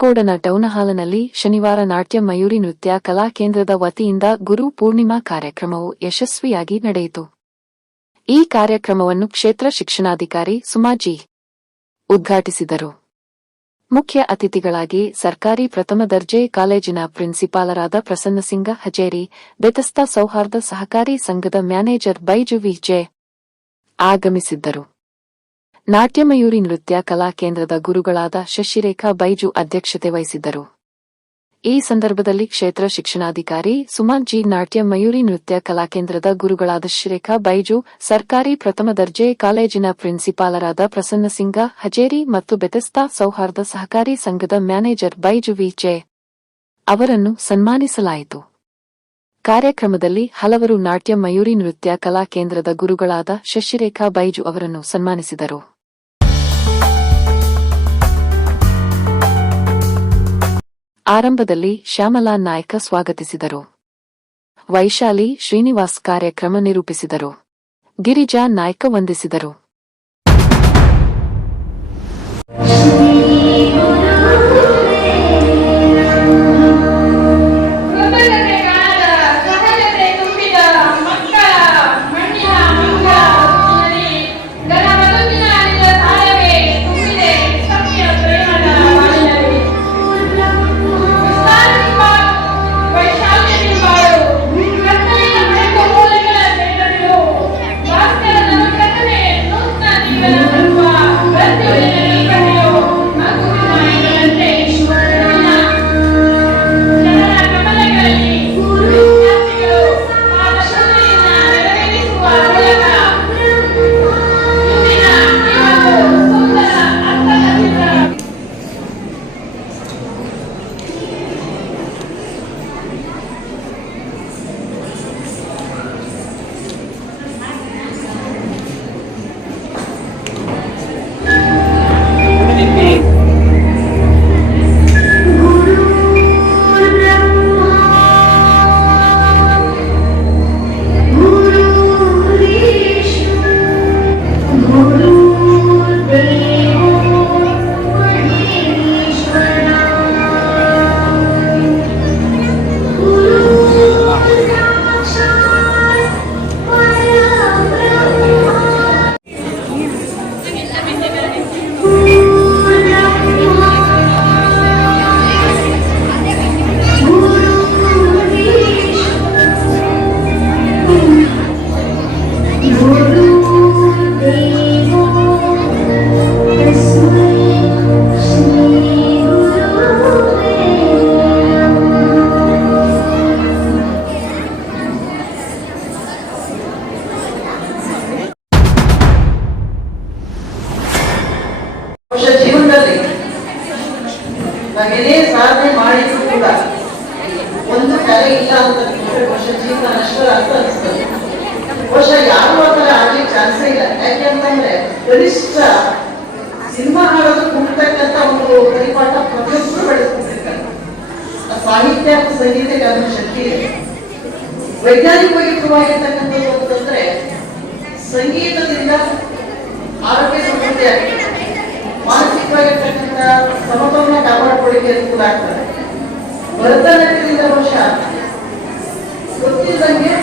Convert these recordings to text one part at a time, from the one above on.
ಮುಂಡಗೋಡನ town ಹಾಲ್ನಲ್ಲಿ ಶನಿವಾರ ನಾಟ್ಯ ಮಯೂರಿ ನೃತ್ಯ ಕಲಾ ಕೇಂದ್ರದ ವತಿಯಿಂದ ಗುರು ಪೂರ್ಣಿಮಾ ಕಾರ್ಯಕ್ರಮವು ಯಶಸ್ವಿಯಾಗಿ ನಡೆಯಿತು. ಈ ಕಾರ್ಯಕ್ರಮವನ್ನು ಕ್ಷೇತ್ರ ಶಿಕ್ಷಣಾಧಿಕಾರಿ ಸುಮಾಜಿ ಉದ್ಘಾಟಿಸಿದರು. ಮುಖ್ಯ ಅತಿಥಿಗಳಾಗಿ ಸರ್ಕಾರಿ ಪ್ರಥಮ ದರ್ಜೆ ಕಾಲೇಜಿನ ಪ್ರಿನ್ಸಿಪಾಲರಾದ ಪ್ರಸನ್ನಸಿಂಗ ಹಜೇರಿ, ಬೆತಸ್ತಾ ಸೌಹಾರ್ದ ಸಹಕಾರಿ ಸಂಘದ ಮ್ಯಾನೇಜರ್ ಬೈಜು ವಿಜೆ ಆಗಮಿಸಿದ್ದರು. ನಾಟ್ಯಮಯೂರಿ ನೃತ್ಯ ಕಲಾ ಕೇಂದ್ರದ ಗುರುಗಳಾದ ಶಶಿರೇಖಾ ಬೈಜು ಅಧ್ಯಕ್ಷತೆ ವಹಿಸಿದ್ದರು. ಈ ಸಂದರ್ಭದಲ್ಲಿ ಕ್ಷೇತ್ರ ಶಿಕ್ಷಣಾಧಿಕಾರಿ ಸುಮಾನ್ ಜಿ ನಾಟ್ಯ ಮಯೂರಿ ನೃತ್ಯ ಕಲಾಕೇಂದ್ರದ ಗುರುಗಳಾದ ಶ್ರೇಖಾ ಬೈಜು, ಸರ್ಕಾರಿ ಪ್ರಥಮ ದರ್ಜೆ ಕಾಲೇಜಿನ ಪ್ರಿನ್ಸಿಪಾಲರಾದ ಪ್ರಸನ್ನಸಿಂಗ ಹಜೇರಿ ಮತ್ತು ಬೆತೆಸ್ತಾ ಸೌಹಾರ್ದ ಸಹಕಾರಿ ಸಂಘದ ಮ್ಯಾನೇಜರ್ ಬೈಜು ವಿಜೆ ಅವರನ್ನು ಸನ್ಮಾನಿಸಲಾಯಿತು. ಕಾರ್ಯಕ್ರಮದಲ್ಲಿ ಹಲವರು ನಾಟ್ಯ ಮಯೂರಿ ನೃತ್ಯ ಕಲಾ ಕೇಂದ್ರದ ಗುರುಗಳಾದ ಶಶಿರೇಖಾ ಬೈಜು ಅವರನ್ನು ಸನ್ಮಾನಿಸಿದರು. ಆರಂಭದಲ್ಲಿ ಶ್ಯಾಮಲಾ ನಾಯ್ಕ ಸ್ವಾಗತಿಸಿದರು. ವೈಶಾಲಿ ಶ್ರೀನಿವಾಸ್ ಕಾರ್ಯಕ್ರಮ ನಿರೂಪಿಸಿದರು. ಗಿರಿಜಾ ನಾಯ್ಕ ವಂದಿಸಿದರು. ಅಂತಂದ್ರೆ ಕನಿಷ್ಠ ಸಿನಿಮಾ ಹಾಡೋದು ಕುಂಟಕ್ಕಂತ ಒಂದು ಪರಿಪಾಠ ಪ್ರತಿಯೊಬ್ಬರು ಬೆಳೆಸ್ಕೊಂಡಿರ್ತಾರೆ ಆ ಸಾಹಿತ್ಯ ಮತ್ತು ಸಂಗೀತಕ್ಕೆ ಅದರ ಶಕ್ತಿ ಇದೆ ವೈಜ್ಞಾನಿಕವಾಗಿರ್ತಕ್ಕಂಥದ್ದು ಅಂತಂದ್ರೆ ಸಂಗೀತದಿಂದ ಆರೋಗ್ಯ ಸಮೃದ್ಧಿ ಆಗ್ತದೆ ಮಾನಸಿಕವಾಗಿರ್ತಕ್ಕಂಥ ಸಮತೋಲನ ಕಾಪಾಡಿಕೊಳ್ಳಿಕ್ಕೆ ಅನುಕೂಲ ಆಗ್ತದೆ ಭರತನಾಟ್ಯದಿಂದ ಬಹುಶಃ ಗೊತ್ತಿದ್ದಂಗೆ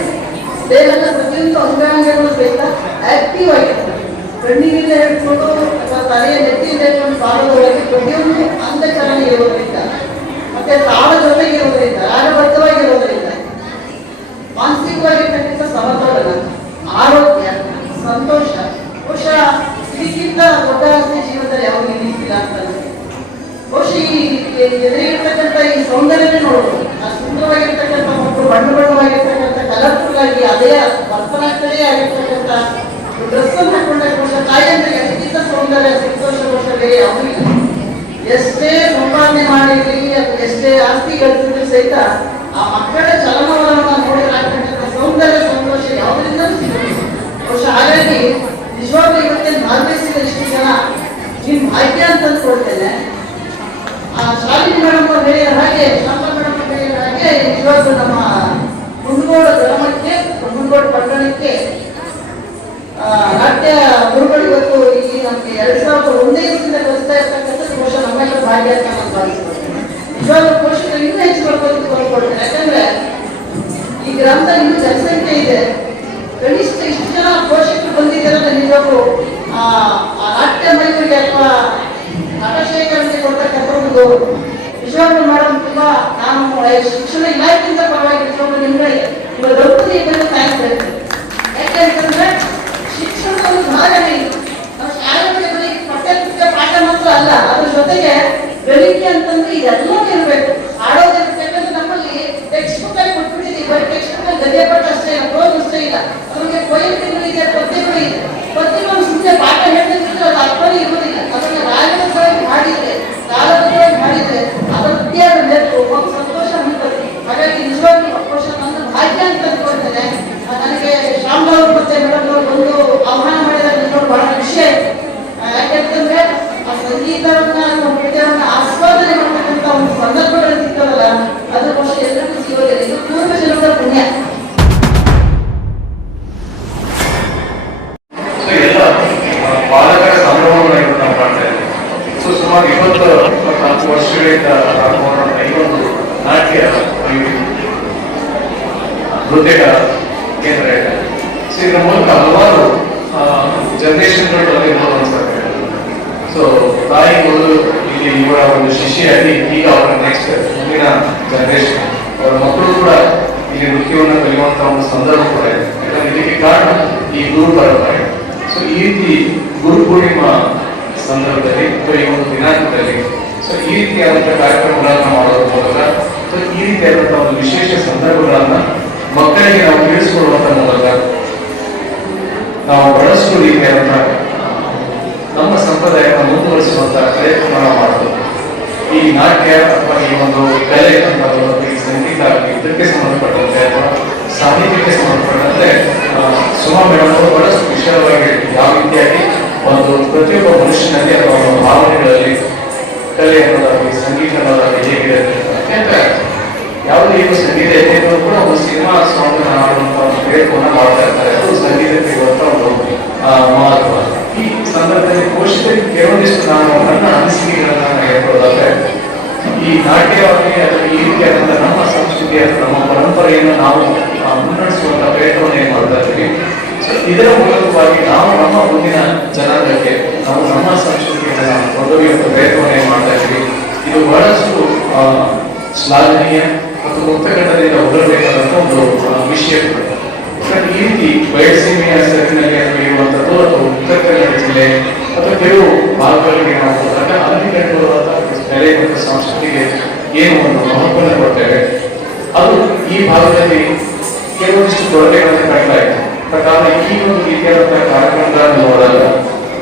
ದೇಹದ ಪ್ರತಿಯೊಂದು ಅಂಗಾಂಗಗಳು ಸಹಿತ ಆಕ್ಟಿವ್ ಆಗಿರ್ತದೆ ಕಣ್ಣಿನಿಂದ ಹಿಡ್ಕೊಂಡು ಅಥವಾ ತಲೆಯ ನೆತ್ತಿಯಿಂದ ಹಿಡ್ಕೊಂಡು ಸಾಲದ ಒಳಗೆ ಪ್ರತಿಯೊಂದು ಅಂಧಕರಣ ಇರೋದ್ರಿಂದ ಮತ್ತೆ ತಾಳ ಜೊತೆಗಿರೋದ್ರಿಂದ ರಾಗಬದ್ಧವಾಗಿರೋದ್ರಿಂದ ಮಾನಸಿಕವಾಗಿರ್ತಕ್ಕಂಥ ಸಮತೋಲನ, ಆರೋಗ್ಯ, ಸಂತೋಷ, ಬಹುಶಃ ಇದಕ್ಕಿಂತ ದೊಡ್ಡ ಆಸೆ ಜೀವನದಲ್ಲಿ ಯಾವಾಗ ನಿಲ್ಲಿಸಿಲ್ಲ ಅಂತ ಬಹುಶಃ ಈ ಎದುರಿಗಿರ್ತಕ್ಕಂಥ ಈ ಸೌಂದರ್ಯನೇ ನೋಡೋದು ಆ ಸುಂದರವಾಗಿರ್ತಕ್ಕಂಥ ಮತ್ತು ಬಣ್ಣ ಬಣ್ಣವಾಗಿರ್ತಕ್ಕಂಥ ಕಲರ್ಫುಲ್ ಆಗಿ ಅದೇ ಬರ್ತನಾಗ್ತದೇ ಆಗಿರ್ತಕ್ಕಂಥ ಡ್ರೆಸ್ ಅನ್ನು ಹಾಕೊಂಡ ತಾಯಿಯಂದ್ರೆ ಅದಕ್ಕಿಂತ ಸೌಂದರ್ಯ ಸಂತೋಷ ವರ್ಷ ಬೇರೆ ಎಷ್ಟೇ ಸಂಪಾದನೆ ಮಾಡಿರಲಿ ಎಷ್ಟೇ ಆಸ್ತಿ ಗಳಿಸಿದ್ರು ಸಹಿತ ಆ ಮಕ್ಕಳ ಚಲನವಲನ ನೋಡಿರಾಗ್ತಕ್ಕಂಥ ಸೌಂದರ್ಯ ಸಂತೋಷ ಯಾವುದರಿಂದ ಬಹುಶಃ ಹಾಗಾಗಿ ನಿಜವಾಗ್ಲೂ ಇವತ್ತಿನ ಭಾಗವಹಿಸಿದ ಇಷ್ಟು ಜನ ನಿಮ್ ಭಾಗ್ಯ ಅಂತ ಅಂದ್ಕೊಳ್ತೇನೆ ಆ ಶಾಲಿನಿ ಮೇಡಮ್ ಹೇಳಿದ ಹಾಗೆ ಶಾಂತಾ ಮೇಡಮ್ ಹೇಳಿದ ಹಾಗೆ ನಿಜವಾಗ್ಲೂ ನಮ್ಮ ಕುಂದಗೋಡ ಗ್ರಾಮಕ್ಕೆ ಕುಂದಗೋಡ ಪಟ್ಟಣಕ್ಕೆ ನಾಟ್ಯ ಗುರುಗಳು ಇವತ್ತು ಇಲ್ಲಿ ನಮಗೆ ಎರಡ್ ಸಾವಿರದ ಒಂದೇ ದಿವಸದಿಂದ ಕಲಿಸ್ತಾ ಇರ್ತಕ್ಕಂಥದ್ದು ಬಹುಶಃ ನಮ್ಮೆಲ್ಲ ಭಾಗ್ಯ ಅಂತ ನಾನು ಭಾವಿಸ್ಕೊಳ್ತೇನೆ. ಪೋಷಕರು ಇನ್ನೂ ಹೆಚ್ಚು ಬರ್ಬೋದು ಅಂದ್ಕೊಳ್ತೇನೆ. ಯಾಕಂದ್ರೆ ಈ ಗ್ರಾಮದಲ್ಲಿ ಇನ್ನೂ ಜನಸಂಖ್ಯೆ ಇದೆ. ಕನಿಷ್ಠ ಇಷ್ಟು ಜನ ಪೋಷಕರು ಬಂದಿದ್ದಾರೆ ನಿಜವಾಗ್ಲೂ, ಆ ನಾಟ್ಯ ಮೈತ್ರಿಗೆ ಅಥವಾ ನಟಶೇಖರನಿಗೆ ಕೊಡ್ತಕ್ಕಂಥ ಒಂದು ನಿಜವಾಗ್ಲು ಮೇಡಮ್ ತುಂಬಾ ನಾನು ಶಿಕ್ಷಣ ಇಲಾಖೆಯಿಂದ ಪರವಾಗಿ ನಿಜವಾಗ್ಲು ನಿಮ್ಗೆ ಹೇಳ್ತೀನಿ. ಯಾಕೆಂತಂದ್ರೆ ಶಿಕ್ಷಣದ ಪುಸ್ತಕ ಪಾಠ ಮಾತ್ರ ಅಲ್ಲ ಅದ್ರ ಜೊತೆಗೆ ಬೆಳಿಗ್ಗೆ ಅಂತಂದ್ರೆ ಇದೆಲ್ಲವೂ ಸುಮಾರು ಇಪ್ಪತ್ತು ಇಪ್ಪತ್ನಾಲ್ಕು ವರ್ಷಗಳಿಂದ ಈ ನಾಟ್ಯ ನೃತ್ಯ ಕೇಂದ್ರ ಇದೆ. ಸೊ ಇದರ ಮೂಲಕ ಹಲವಾರು ಜನರೇಷನ್ಗಳು ಅನ್ಸುತ್ತೆ. ಸೊ ತಾಯಿ ಮೊದಲು ಇಲ್ಲಿ ಇವರ ಒಂದು ಶಿಷ್ಯಾಗಿ ಈಗ ಅವರ ನೆಕ್ಸ್ಟ್ ಮುಂದಿನ ಜನರೇಷನ್ ಅವರ ಮಕ್ಕಳು ಕೂಡ ಇಲ್ಲಿ ನೃತ್ಯವನ್ನು ಕಲಿಯುವಂತ ಒಂದು ಸಂದರ್ಭ ಕೂಡ ಇದೆ. ಇದಕ್ಕೆ ಕಾರಣ ಈ ಗುರು ಪರಂಪರೆ ಸೊ ಈ ರೀತಿ ಗುರು ಪೂರ್ಣಿಮಾ ಸಂದರ್ಭದಲ್ಲಿ, ಅಥವಾ ಈ ಒಂದು ದಿನಾಂಕದಲ್ಲಿ. ಸೊ ಈ ರೀತಿಯಾದಂಥ ಕಾರ್ಯಕ್ರಮಗಳನ್ನ ಮಾಡೋದ್ರ ಮೂಲಕ ಸೊ ಈ ರೀತಿಯಾದಂಥ ಒಂದು ವಿಶೇಷ ಸಂದರ್ಭಗಳನ್ನ ಮಕ್ಕಳಿಗೆ ನಾವು ತಿಳಿಸ್ಕೊಡುವಂತ ಮೂಲಕ ನಾವು ಬಹಳಷ್ಟು ರೀತಿಯಾದಂತಹ ನಮ್ಮ ಸಂಪ್ರದಾಯವನ್ನು ಮುಂದುವರಿಸುವಂತ ಪ್ರಯತ್ನ ಮಾಡಬಹುದು ಈ ನಾಟ್ಯ ಅಥವಾ ಈ ಒಂದು ಕಲೆ ಅಂತ ಈ ಸಂಗೀತ ಇದಕ್ಕೆ ಸಂಬಂಧಪಟ್ಟಂತೆ ಅಥವಾ ಸಾಹಿತ್ಯಕ್ಕೆ ಸಂಬಂಧಪಟ್ಟಂತೆ ಸುಮಾ ಮೇಡಮ್ ಅವರು ಬಹಳಷ್ಟು ವಿಶಾಲವಾಗಿ ಯಾವ ರೀತಿಯಾಗಿ ಒಂದು ಪ್ರತಿಯೊಬ್ಬ ಮನುಷ್ಯನಲ್ಲಿ ಒಂದು ಭಾವನೆಗಳಲ್ಲಿ ಕಲೆ ಅನ್ನೋದಾಗಲಿ ಸಂಗೀತ ಅನ್ನೋದಾಗಲಿ ಹೇಗಿದೆ ಅತ್ಯಂತ ಯಾವುದೇ ಏನು ಸಂಗೀತ ಅನ್ನೋದು ಕೂಡ ಒಂದು ಸಿನಿಮಾ ಸಾಂಗ್ ಹಾಡುವಂತ ಒಂದು ಪ್ರಯತ್ನವನ್ನ ಮಾಡ್ತಾ ಇರ್ತಾರೆ ಅದು ಸಂಗೀತಕ್ಕೆ ಇರುವಂತ ಒಂದು ಮಹತ್ವ ಈ ಸಂದರ್ಭದಲ್ಲಿ ಪೋಷಕರಿಗೆ ಕೆಲವೊಂದಿಷ್ಟು ನಾನು ನನ್ನ ಅನಿಸಿಕೆಗಳನ್ನ ನಾನು ಹೇಳ್ಕೊಳ್ಳೋದಾದ್ರೆ ಈ ನಾಟ್ಯವಾಗಿ ಅಥವಾ ಈ ರೀತಿಯಾದಂತಹ ನಮ್ಮ ಸಂಸ್ಕೃತಿ ಅಥವಾ ನಮ್ಮ ಪರಂಪರೆಯನ್ನು ನಾವು ಮುನ್ನಡೆಸುವಂತ ಪ್ರಯತ್ನವನ್ನು ಏನ್ ಮಾಡ್ತಾ ಇದ್ದೀವಿ ಇದರ ಮೂಲಕವಾಗಿ ನಾವು ನಮ್ಮ ಮುಂದಿನ ಜನಾಂಗಕ್ಕೆ, ನಾವು ನಮ್ಮ ಸಂಸ್ಕೃತಿಯನ್ನು ನಾವು ಕೊಂಡೊಯ್ಯುವಂತ ಪ್ರಯತ್ನವನ್ನು ಮಾಡ್ತಾ ಇದ್ದೀವಿ. ಇದು ಬಹಳಷ್ಟು ಶ್ಲಾಘನೀಯ ಮತ್ತು ಮುಕ್ತಗಟ್ಟದಿಂದ ಹೊರಬೇಕಾದಂತ ಒಂದು ವಿಷಯ ಈ ರೀತಿ ಬಯಲುಸೀಮೆಯ ಸೆರಗಿನಲ್ಲಿ ಅಥವಾ ಇರುವಂತದ್ದು ಅಥವಾ ಉತ್ತರ ಕನ್ನಡ ಜಿಲ್ಲೆ ಅಥವಾ ಕೆಲವು ಭಾಗಗಳಿಗೆ ನಾವು ಹೋದಾಗ ಅಲ್ಲಿ ಕಂಡುಬರುವಂತಹ ಕಲೆ ಮತ್ತು ಸಂಸ್ಕೃತಿಗೆ ಏನು ಒಂದು ಮಹತ್ವವನ್ನು ಕೊಡ್ತೇವೆ. ಅದು ಈ ಭಾಗದಲ್ಲಿ ಕೆಲವೊಂದಿಷ್ಟು ಕೊರತೆಗಳನ್ನು ಕಂಡಾಯಿತು ಪ್ರಕಾರ ಈ ಒಂದು ರೀತಿಯಾದಂತಹ ಕಾರ್ಯಕ್ರಮಗಳನ್ನು ನೋಡಲ್ಲ.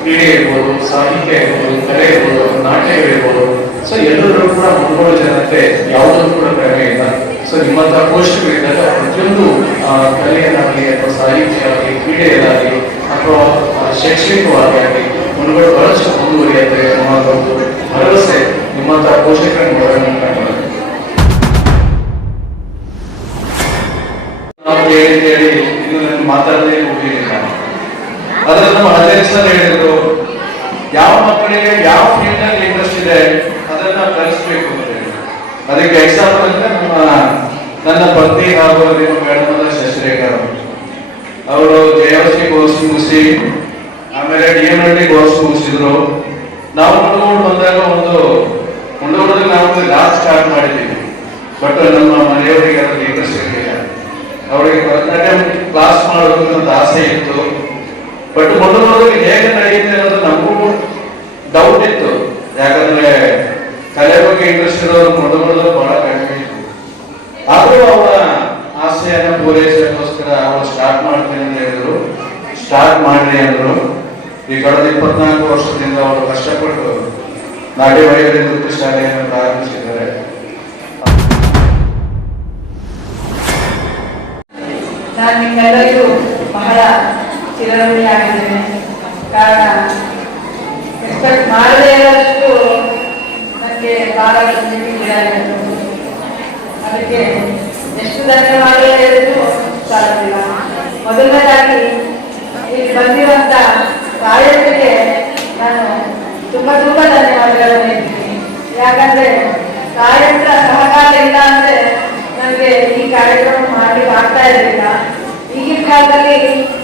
ಕ್ರೀಡೆ ಇರ್ಬೋದು, ಸಾಹಿತ್ಯ ಇರ್ಬೋದು, ಕಲೆ ಇರ್ಬೋದು ನಾಟ್ಯಗಳಿರ್ಬೋದು ಸೊ ಎಲ್ಲರೂ ಕೂಡ ಮುಂದುವರ ಜನತೆ ಯಾವುದೂ ಕೂಡ ಕಡಿಮೆ ಇಲ್ಲ. ಸೊ ನಿಮ್ಮಂತಹ ಪೋಷಕರಿದ್ದಾಗ ಪ್ರತಿಯೊಂದು ಕಲೆಯನ್ನಾಗಲಿ ಅಥವಾ ಸಾಹಿತ್ಯ ಆಗಲಿ ಕ್ರೀಡೆಯಲ್ಲಾಗಲಿ, ಅಥವಾ ಶೈಕ್ಷಣಿಕವಾಗಿ ಆಗಲಿ ಮುಂದುಗಡೆ ಬಹಳಷ್ಟು ಮುಂದುವರಿಯುತ್ತೆ ಅನ್ನೋ ಒಂದು ಭರವಸೆ ನಿಮ್ಮಂತಹ ಪೋಷಕರನ್ನು ಬಟ್ uh, ನಮ್ಮ ಮನೆಯವರಿಗೆ ಅದನ್ನು ಇಂಟ್ರೆಸ್ಟ್ ಅವರಿಗೆ ಭರತನಾಟ್ಯಂ ಕ್ಲಾಸ್ ಮಾಡಬೇಕು ಅಂತ ಆಸೆ ಇತ್ತು. ಬಟ್ ಮೊದಲು ಮೊದಲು ಹೇಗೆ ನಡೆಯುತ್ತೆ ಅನ್ನೋದು ನಮಗೂ ಡೌಟ್ ಇತ್ತು. ಯಾಕಂದ್ರೆ ಕಲೆ ಬಗ್ಗೆ ಇಂಟ್ರೆಸ್ಟ್ ಇರೋರು ಮೊದಲು ಮೊದಲು ಬಹಳ ಕಡಿಮೆ ಇತ್ತು ಆದರೂ ಅವರ ಆಸೆಯನ್ನು ಪೂರೈಸೋಕ್ಕೋಸ್ಕರ ಅವರು ಸ್ಟಾರ್ಟ್ ಮಾಡ್ತೀನಿ ಅಂತ ಹೇಳಿದ್ರು. ಸ್ಟಾರ್ಟ್ ಮಾಡ್ರಿ ಅಂದರು. ಈ ಕಳೆದ ಇಪ್ಪತ್ನಾಲ್ಕು ವರ್ಷದಿಂದ ಅವರು ಕಷ್ಟಪಟ್ಟು ನಾಟ್ಯ ವೈದ್ಯರು ಶಾಲೆಯನ್ನು ಪ್ರಾರಂಭಿಸಿದ್ದಾರೆ. ನಾನು ನಿಮ್ಮೆಲ್ಲರಿಗೂ ಬಹಳ ಚಿರಋಣಿ ಆಗಿದ್ದೇನೆ ಕಾರಣ ಎಕ್ಸ್ಪೆಕ್ಟ್ ಮಾಡದೇ ಇರೋದಷ್ಟು ನನಗೆ ಭಾಳ ಇದಾಗಿತ್ತು ಅದಕ್ಕೆ ಎಷ್ಟು ಧನ್ಯವಾದ ಹೇಳಿದ್ರು ಸಾಲುತ್ತಿಲ್ಲ ಮೊದಲನೇದಾಗಿ, ಇಲ್ಲಿ ಬಂದಿರುವಂತ ಕಾರ್ಯಕ್ಕೆ ನಾನು ತುಂಬ ತುಂಬ ಧನ್ಯವಾದಗಳನ್ನು ಹೇಳ್ತೀನಿ. ಯಾಕಂದ್ರೆ ಕಾಯಕರ ಸಹಕಾರ ಇಲ್ಲ ಅಂದ್ರೆ ನನಗೆ ಈ ಕಾರ್ಯಕ್ರಮ ಮಾಡಿ ಆಗ್ತಾ ಇರಲಿಲ್ಲ. ಈಗಿನ ಕಾಲದಲ್ಲಿ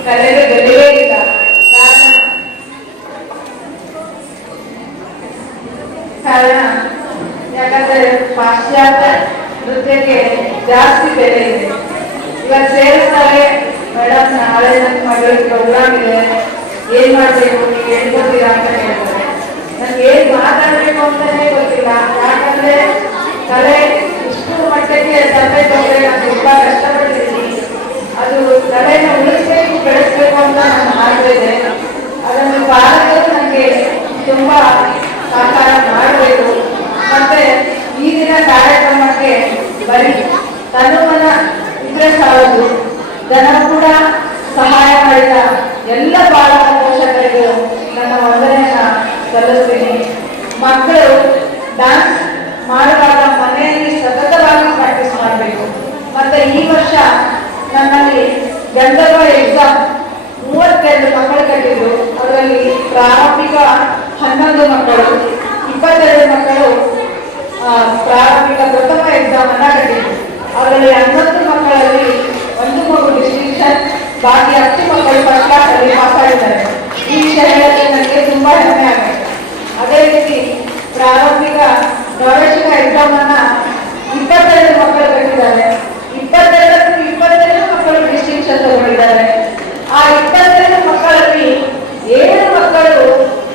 ಕಲೆಗೆ ಬೆಲೆಯೇ ಇಲ್ಲ. ಕಾರಣ? ಯಾಕಂದ್ರೆ ಪಾಶ್ಚಾತ್ಯ ನೃತ್ಯಕ್ಕೆ ಜಾಸ್ತಿ ಬೆಲೆ ಇದೆ. ಇವಾಗ ಸೇರಿಸ್ತಾರೆ ಮೇಡಮ್ ನಾಳೆ ನನ್ನ ಮಗಳ ಪ್ರೋಗ್ರಾಮ್ ಇದೆ ಏನ್ ಮಾಡ್ಬೇಕು, ನೀವು ಹೇಳ್ಕೊತೀರಾ ಅಂತ ಹೇಳ್ತಾರೆ ನನ್ಗೆ ಏನ್ ಮಾತಾಡ್ಬೇಕು ಅಂತಾನೆ ಗೊತ್ತಿಲ್ಲ ಯಾಕಂದ್ರೆ ಕಲೆ ಇಷ್ಟು ಮಟ್ಟಕ್ಕೆ ತರಬೇಕಂದ್ರೆ ನಾನು ತುಂಬಾ ಕಷ್ಟಪಟ್ಟಿದ್ದೀನಿ ಅದು ಕಲೆನ ಉಳಿಸ್ಬೇಕು ಬೆಳೆಸ್ಬೇಕು ಅಂತ ನನ್ನ ಆಸೆ ಇದೆ ಅದನ್ನು ಪಾಲಕರು ನನಗೆ ತುಂಬಾ ಸಹಕಾರ ಮಾಡಬೇಕು ಮತ್ತೆ ಈ ದಿನ ಕಾರ್ಯಕ್ರಮಕ್ಕೆ ಬರೀ ತನು ಮನ ಇದ್ರೆ ಸಾಲದು ಜನ ಕೂಡ ಸಹಾಯ ಮಾಡಿದ ಎಲ್ಲ ಬಾಲಕ ಪೋಷಕರಿಗೂ ನನ್ನ ವಂದನೆಯನ್ನ ಸಲ್ಲಿಸ್ತೀನಿ ಮಕ್ಕಳು ಡ್ಯಾನ್ಸ್ ಮಾಡುವಾಗ ಮನೆಯಲ್ಲಿ ಸತತವಾಗಿ ಪ್ರಾಕ್ಟೀಸ್ ಮಾಡಬೇಕು ಮತ್ತೆ ಈ ವರ್ಷ ನನ್ನಲ್ಲಿ ಗಂಧರ್ವ ಎಕ್ಸಾಮ್ ಮೂವತ್ತೆರಡು ಮಕ್ಕಳು ಕಟ್ಟಿದ್ರು ಅದರಲ್ಲಿ ಪ್ರಾರಂಭಿಕ ಹನ್ನೊಂದು ಮಕ್ಕಳು, ಇಪ್ಪತ್ತೆರಡು ಮಕ್ಕಳು ಪ್ರಾರಂಭಿಕ ಪ್ರಥಮ ಎಕ್ಸಾಮ್ ಅನ್ನ ಕಟ್ಟಿದ್ರು. ಅದರಲ್ಲಿ ಹನ್ನೊಂದು ಮಕ್ಕಳಲ್ಲಿ ಒಂದು ಮಗು ಡಿಸ್ಟಿಂಕ್ಷನ್ ಬಾಕಿ ಹತ್ತು ಮಕ್ಕಳು ಫಸ್ಟ್ ಕ್ಲಾಸ್ ಅಲ್ಲಿ ಆಗಿದ್ದಾರೆ. ಈ ವಿಷಯದಲ್ಲಿ ನನಗೆ ತುಂಬಾ ಹೆಮ್ಮೆ ಆಗುತ್ತೆ. ಅದೇ ರೀತಿ ಪ್ರಾರಂಭಿಕ ಪ್ರವೇಶಿಕ ಎಕ್ಸಾಮ್ ಅನ್ನ ಇಪ್ಪತ್ತೆರಡು ಮಕ್ಕಳು ಕಟ್ಟಿದ್ದಾರೆ. ಇಪ್ಪತ್ತೆರಡಕ್ಕೂ ಇಪ್ಪತ್ತೆರಡು ಮಕ್ಕಳು ಡಿಸ್ಟಿಂಕ್ಷನ್ ತಗೊಂಡಿದ್ದಾರೆ. ಇಪ್ಪತ್ತೆರಡು ಏಳು ಮಕ್ಕಳು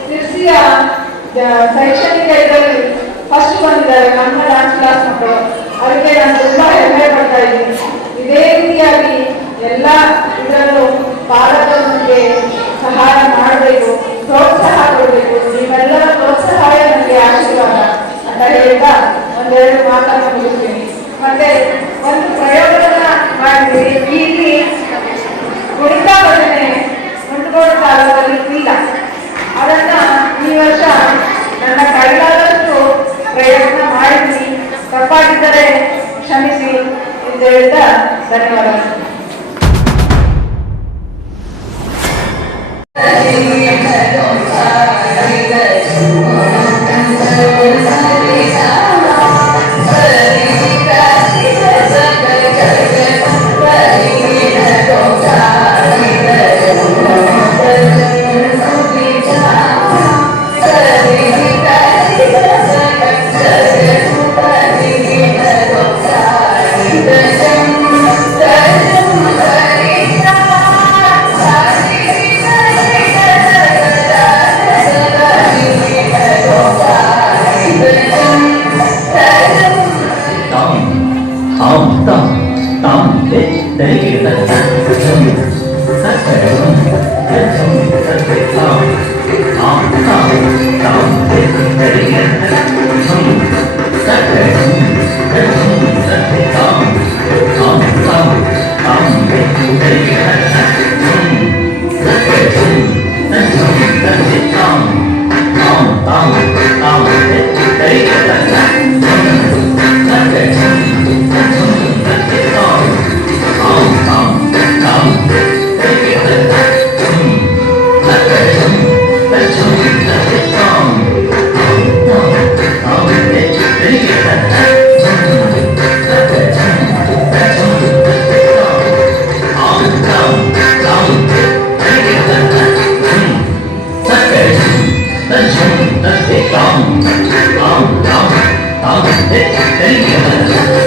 ತಿರ್ಸಿಯ ಶೈಕ್ಷಣಿಕ ಇದರಲ್ಲಿ ಫಸ್ಟ್ ಬಂದಿದ್ದಾರೆ ನಮ್ಮ ಡಾನ್ಸ್ ಕ್ಲಾಸ್ ಮಕ್ಕಳು. ಅದಕ್ಕೆ ನಾನು ತುಂಬಾ ಹೆಮ್ಮೆ ಪಡ್ತಾ ಇದ್ದೀನಿ. ಇದೇ ರೀತಿಯಾಗಿ ಎಲ್ಲ ಇದರಲ್ಲೂ ಪಾಲಕರು ಕಲಿಸು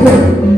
Amen.